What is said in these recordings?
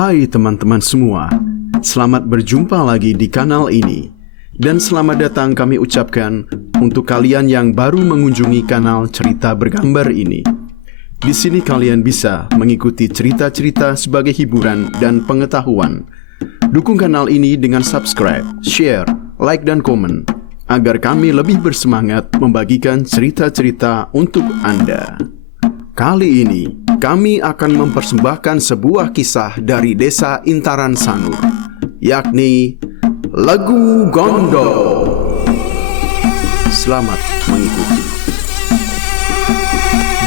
Hai teman-teman semua, selamat berjumpa lagi di kanal ini. Dan selamat datang kami ucapkan untuk kalian yang baru mengunjungi kanal Cerita Bergambar ini. Di sini kalian bisa mengikuti cerita-cerita sebagai hiburan dan pengetahuan. Dukung kanal ini dengan subscribe, share, like, dan komen, agar kami lebih bersemangat membagikan cerita-cerita untuk Anda. Kali ini, kami akan mempersembahkan sebuah kisah dari desa Intaran Sanur, yakni Lagu Gondo. Selamat mengikuti.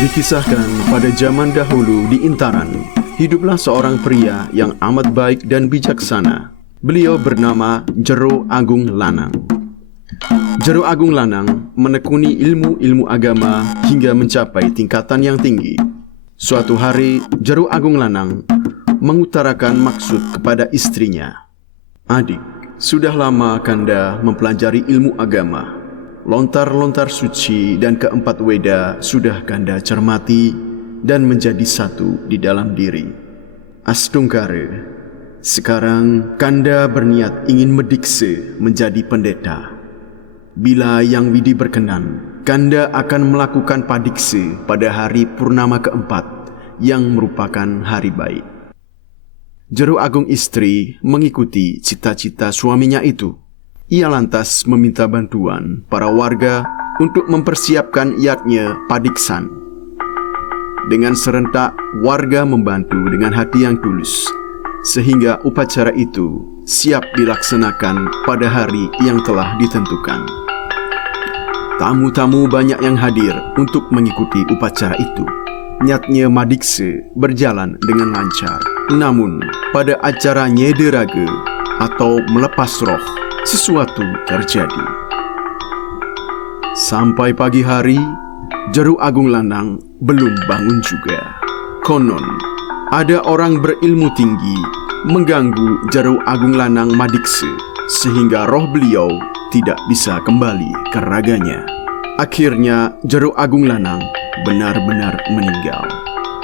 Dikisahkan pada zaman dahulu di Intaran, hiduplah seorang pria yang amat baik dan bijaksana. Beliau bernama Jero Agung Lanang. Jero Agung Lanang menekuni ilmu-ilmu agama hingga mencapai tingkatan yang tinggi. Suatu hari, Jero Agung Lanang mengutarakan maksud kepada istrinya. "Adik, sudah lama Kanda mempelajari ilmu agama. Lontar-lontar suci dan keempat weda sudah Kanda cermati dan menjadi satu di dalam diri. Astungkare, sekarang Kanda berniat ingin mendikse menjadi pendeta. Bila Yang Widi berkenan, Kanda akan melakukan padikse pada hari purnama keempat yang merupakan hari baik." Jero Agung istri mengikuti cita-cita suaminya itu. Ia lantas meminta bantuan para warga untuk mempersiapkan iatnya padiksan. Dengan serentak, warga membantu dengan hati yang tulus, sehingga upacara itu siap dilaksanakan pada hari yang telah ditentukan. Tamu-tamu banyak yang hadir untuk mengikuti upacara itu. Nyatnya madikse berjalan dengan lancar. Namun, pada acara nyederaga atau melepas roh, sesuatu terjadi. Sampai pagi hari, Jero Agung Lanang belum bangun juga. Konon, ada orang berilmu tinggi mengganggu Jero Agung Lanang madikse, sehingga roh beliau tidak bisa kembali ke raganya. Akhirnya Jero Agung Lanang benar-benar meninggal.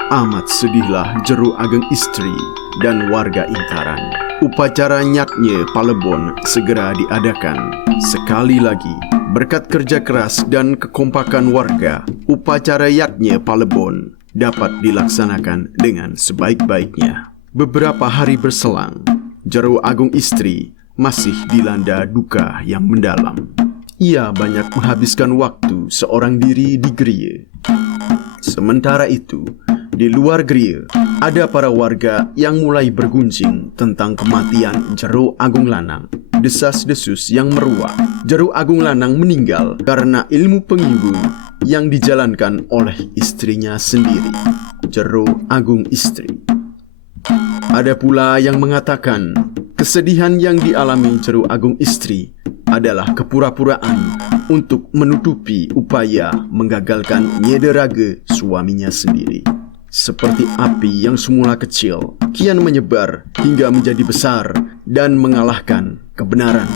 Amat sedihlah Jero Agung istri dan warga Intaran. Upacara nyatnya Palebon segera diadakan. Sekali lagi, berkat kerja keras dan kekompakan warga, upacara yatnya Palebon dapat dilaksanakan dengan sebaik-baiknya. Beberapa hari berselang, Jero Agung istri masih dilanda duka yang mendalam. Ia banyak menghabiskan waktu seorang diri di geria. Sementara itu, di luar geria, ada para warga yang mulai bergunjing tentang kematian Jero Agung Lanang. Desas-desus yang meruak, Jero Agung Lanang meninggal karena ilmu pengimbun yang dijalankan oleh istrinya sendiri, Jero Agung istri. Ada pula yang mengatakan kesedihan yang dialami Jero Agung istri adalah kepura-puraan untuk menutupi upaya menggagalkan nyederaga suaminya sendiri. Seperti api yang semula kecil, kian menyebar hingga menjadi besar dan mengalahkan kebenaran.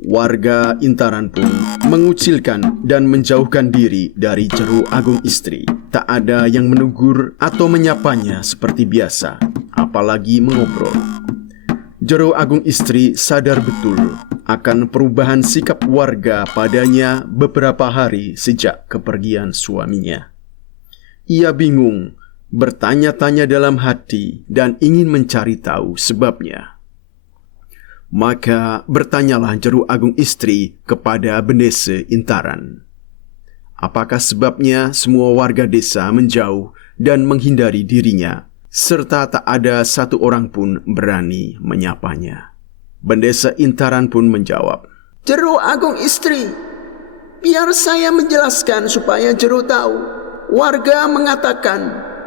Warga Intaran pun mengucilkan dan menjauhkan diri dari Jero Agung istri. Tak ada yang menegur atau menyapanya seperti biasa, apalagi mengobrol. Jero Agung istri sadar betul akan perubahan sikap warga padanya beberapa hari sejak kepergian suaminya. Ia bingung, bertanya-tanya dalam hati dan ingin mencari tahu sebabnya. Maka bertanyalah Jero Agung istri kepada Bendese Intaran. Apakah sebabnya semua warga desa menjauh dan menghindari dirinya, serta tak ada satu orang pun berani menyapanya? Bendese Intaran pun menjawab, "Jero Agung istri, biar saya menjelaskan supaya Jero tahu. Warga mengatakan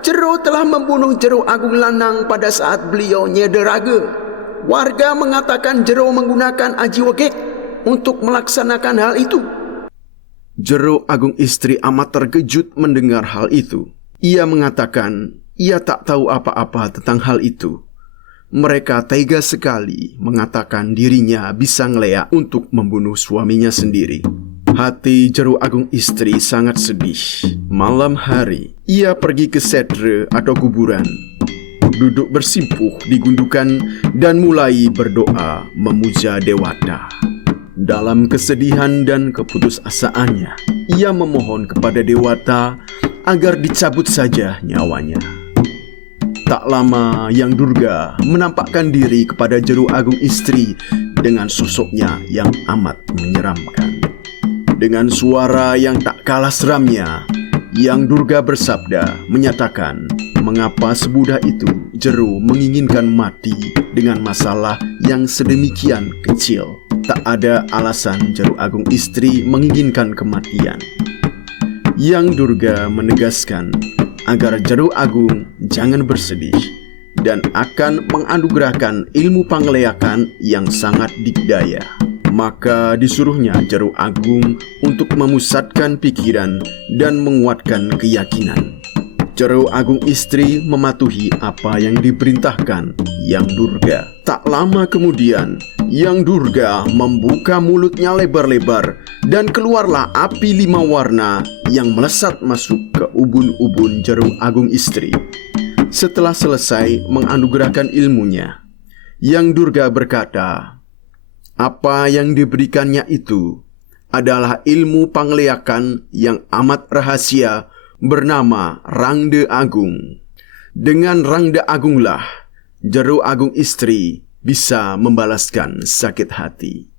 Jero telah membunuh Jero Agung Lanang pada saat beliau nyederaga. Warga mengatakan Jero menggunakan aji wegek untuk melaksanakan hal itu." Jero Agung istri amat terkejut mendengar hal itu. Ia mengatakan ia tak tahu apa-apa tentang hal itu. Mereka tega sekali mengatakan dirinya bisa ngeleak untuk membunuh suaminya sendiri. Hati Jero Agung istri sangat sedih. Malam hari, ia pergi ke sedre atau kuburan. duduk bersimpuh di gundukan dan mulai berdoa memuja Dewata. Dalam kesedihan dan keputusasaannya, ia memohon kepada Dewata agar dicabut saja nyawanya. Tak lama Yang Durga menampakkan diri kepada Jeru Agung Istri dengan sosoknya yang amat menyeramkan. Dengan suara yang tak kalah seramnya, Yang Durga bersabda menyatakan mengapa semudah itu Jeru menginginkan mati dengan masalah yang sedemikian kecil. Tak ada alasan Jeru Agung Istri menginginkan kematian. Yang Durga menegaskan agar Jeru Agung jangan bersedih dan akan menganugerahkan ilmu pangleakan yang sangat dikdaya. Maka disuruhnya Jeru Agung untuk memusatkan pikiran dan menguatkan keyakinan. Jeru Agung Istri mematuhi apa yang diperintahkan Yang Durga. Tak lama kemudian, Yang Durga membuka mulutnya lebar-lebar dan keluarlah api 5 warna yang melesat masuk ke ubun-ubun Jeru Agung Istri. Setelah selesai menganugerahkan ilmunya, Yang Durga berkata, apa yang diberikannya itu adalah ilmu pangleakan yang amat rahasia bernama Rangde Agung. Dengan Rangde Agunglah Jeru Agung Istri bisa membalaskan sakit hati.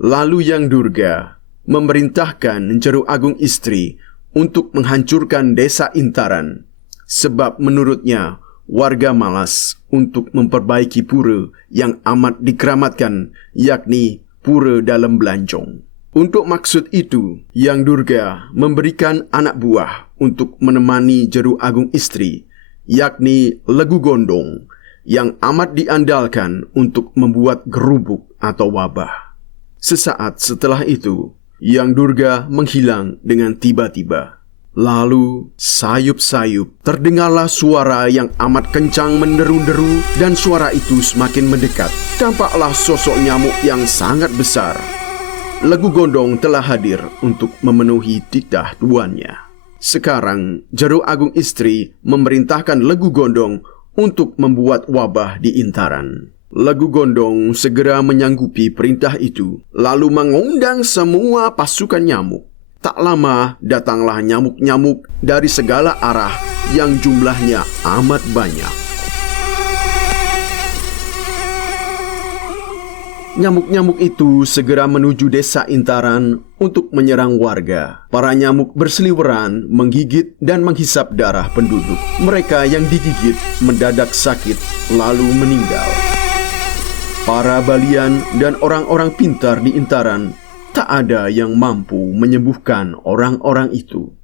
Lalu Yang Durga memerintahkan Jeru Agung Istri untuk menghancurkan desa Intaran, sebab menurutnya warga malas untuk memperbaiki pura yang amat dikeramatkan, yakni pura dalam Belancong. Untuk maksud itu, Yang Durga memberikan anak buah untuk menemani Jeru Agung Istri, yakni Legu Gondong, yang amat diandalkan untuk membuat gerubuk atau wabah. Sesaat setelah itu, Yang Durga menghilang dengan tiba-tiba. Lalu, sayup-sayup, terdengarlah suara yang amat kencang menderu-deru dan suara itu semakin mendekat. Tampaklah sosok nyamuk yang sangat besar. Legu Gondong telah hadir untuk memenuhi titah tuannya. Sekarang, Jeru Agung Istri memerintahkan Legu Gondong untuk membuat wabah di Intaran. Legu Gondong segera menyanggupi perintah itu, lalu mengundang semua pasukan nyamuk. Tak lama datanglah nyamuk-nyamuk dari segala arah yang jumlahnya amat banyak. Nyamuk-nyamuk itu segera menuju desa Intaran untuk menyerang warga. Para nyamuk berseliweran, menggigit dan menghisap darah penduduk. Mereka yang digigit mendadak sakit lalu meninggal. Para balian dan orang-orang pintar di Intaran tak ada yang mampu menyembuhkan orang-orang itu.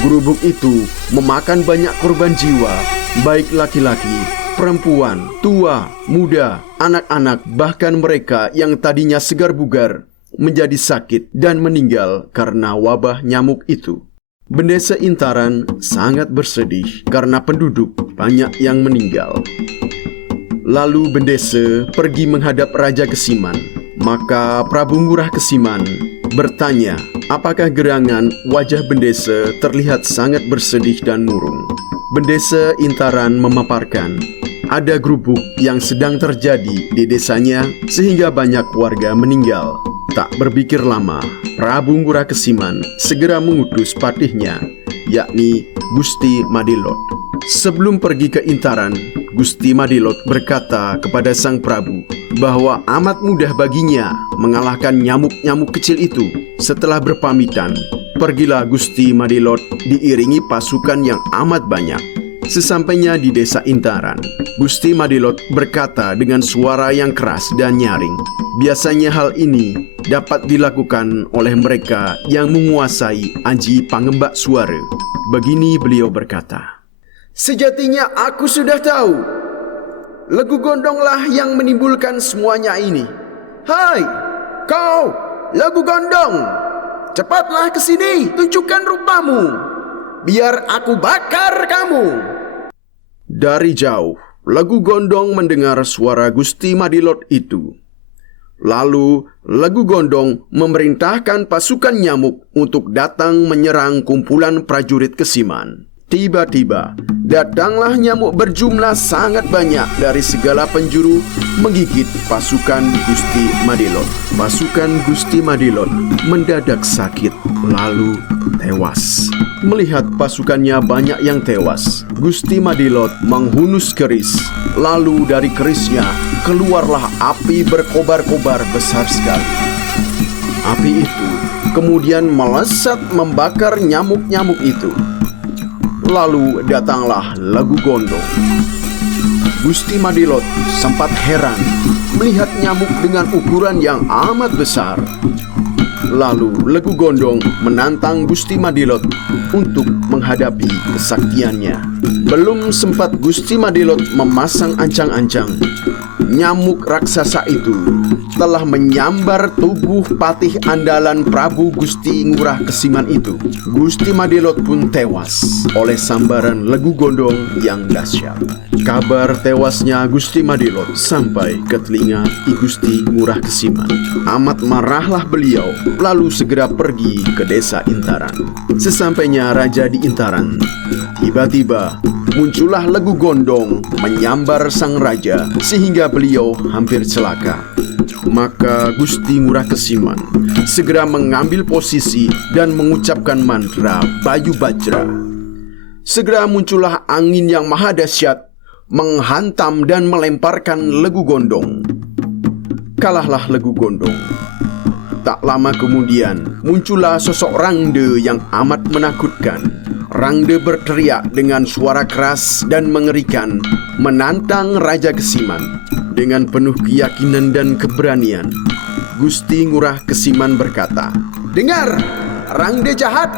Gerubuk itu memakan banyak korban jiwa, baik laki-laki, perempuan, tua, muda, anak-anak, bahkan mereka yang tadinya segar bugar menjadi sakit dan meninggal karena wabah nyamuk itu. Bendesa Intaran sangat bersedih karena penduduk banyak yang meninggal. Lalu Bendesa pergi menghadap Raja Kesiman. Maka Prabu Ngurah Kesiman bertanya apakah gerangan wajah Bendesa terlihat sangat bersedih dan murung. Bendesa Intaran memaparkan ada gerubuk yang sedang terjadi di desanya sehingga banyak warga meninggal. Tak berpikir lama, Prabu Ngurah Kesiman segera mengutus patihnya, yakni Gusti Madilot. Sebelum pergi ke Intaran, Gusti Madilot berkata kepada Sang Prabu bahwa amat mudah baginya mengalahkan nyamuk-nyamuk kecil itu. Setelah berpamitan, pergilah Gusti Madilot diiringi pasukan yang amat banyak. Sesampainya di desa Intaran, Gusti Madilot berkata dengan suara yang keras dan nyaring. Biasanya hal ini dapat dilakukan oleh mereka yang menguasai aji pangembak suara. Begini beliau berkata, sejatinya aku sudah tahu. Legu Gondonglah yang menimbulkan semuanya ini. Hai, kau, Legu Gondong, cepatlah ke sini, tunjukkan rupamu, biar aku bakar kamu. Dari jauh, Legu Gondong mendengar suara Gusti Madilot itu. Lalu, Legu Gondong memerintahkan pasukan nyamuk untuk datang menyerang kumpulan prajurit Kesiman. Tiba-tiba, datanglah nyamuk berjumlah sangat banyak dari segala penjuru menggigit pasukan Gusti Madilot. Pasukan Gusti Madilot mendadak sakit lalu tewas. Melihat pasukannya banyak yang tewas, Gusti Madilot menghunus keris. Lalu dari kerisnya keluarlah api berkobar-kobar besar sekali. Api itu kemudian melesat membakar nyamuk-nyamuk itu. Lalu datanglah Legu Gondong. Gusti Madilot sempat heran melihat nyamuk dengan ukuran yang amat besar. Lalu Legu Gondong menantang Gusti Madilot untuk menghadapi kesaktiannya. Belum sempat Gusti Madilot memasang ancang-ancang, nyamuk raksasa itu telah menyambar tubuh patih andalan Prabu Gusti Ngurah Kesiman itu. Gusti Madilot pun tewas oleh sambaran Legu Gondong yang dahsyat. Kabar tewasnya Gusti Madilot sampai ke telinga I Gusti Ngurah Kesiman. Amat marahlah beliau, lalu segera pergi ke desa Intaran. Sesampainya raja di Intaran, tiba-tiba muncullah Legu Gondong menyambar sang raja sehingga beliau hampir celaka. Maka Gusti Ngurah Kesiman segera mengambil posisi dan mengucapkan mantra Bayu Bajra. Segera muncullah angin yang maha dahsyat menghantam dan melemparkan Legu Gondong. Kalahlah Legu Gondong. Tak lama kemudian muncullah sosok Rangde yang amat menakutkan. Rangde berteriak dengan suara keras dan mengerikan menantang Raja Kesiman. Dengan penuh keyakinan dan keberanian, Gusti Ngurah Kesiman berkata, "Dengar, Rangde jahat.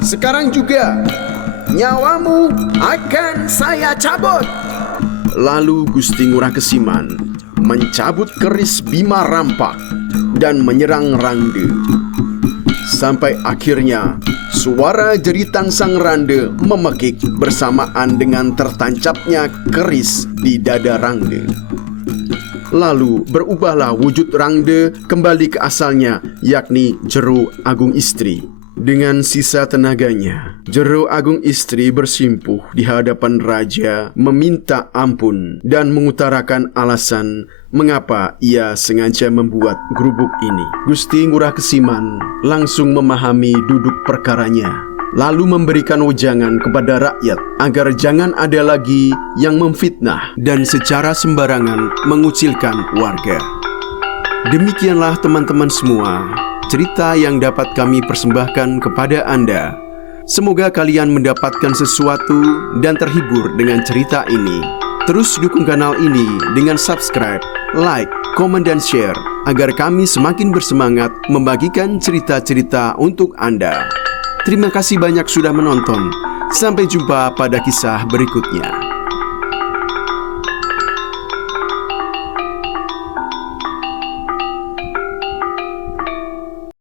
Sekarang juga nyawamu akan saya cabut." Lalu Gusti Ngurah Kesiman mencabut keris Bima Rampak dan menyerang Rangde. Sampai akhirnya suara jeritan sang Rangde memekik bersamaan dengan tertancapnya keris di dada Rangde. Lalu berubahlah wujud Rangde kembali ke asalnya, yakni Jero Agung Istri. Dengan sisa tenaganya, Jero Agung Istri bersimpuh di hadapan raja meminta ampun dan mengutarakan alasan mengapa ia sengaja membuat gerubuk ini. Gusti Ngurah Kesiman langsung memahami duduk perkaranya, lalu memberikan wejangan kepada rakyat agar jangan ada lagi yang memfitnah dan secara sembarangan mengucilkan warga. Demikianlah teman-teman semua, cerita yang dapat kami persembahkan kepada Anda. Semoga kalian mendapatkan sesuatu dan terhibur dengan cerita ini. Terus dukung kanal ini dengan subscribe, like, komen, dan share agar kami semakin bersemangat membagikan cerita-cerita untuk Anda. Terima kasih banyak sudah menonton. Sampai jumpa pada kisah berikutnya.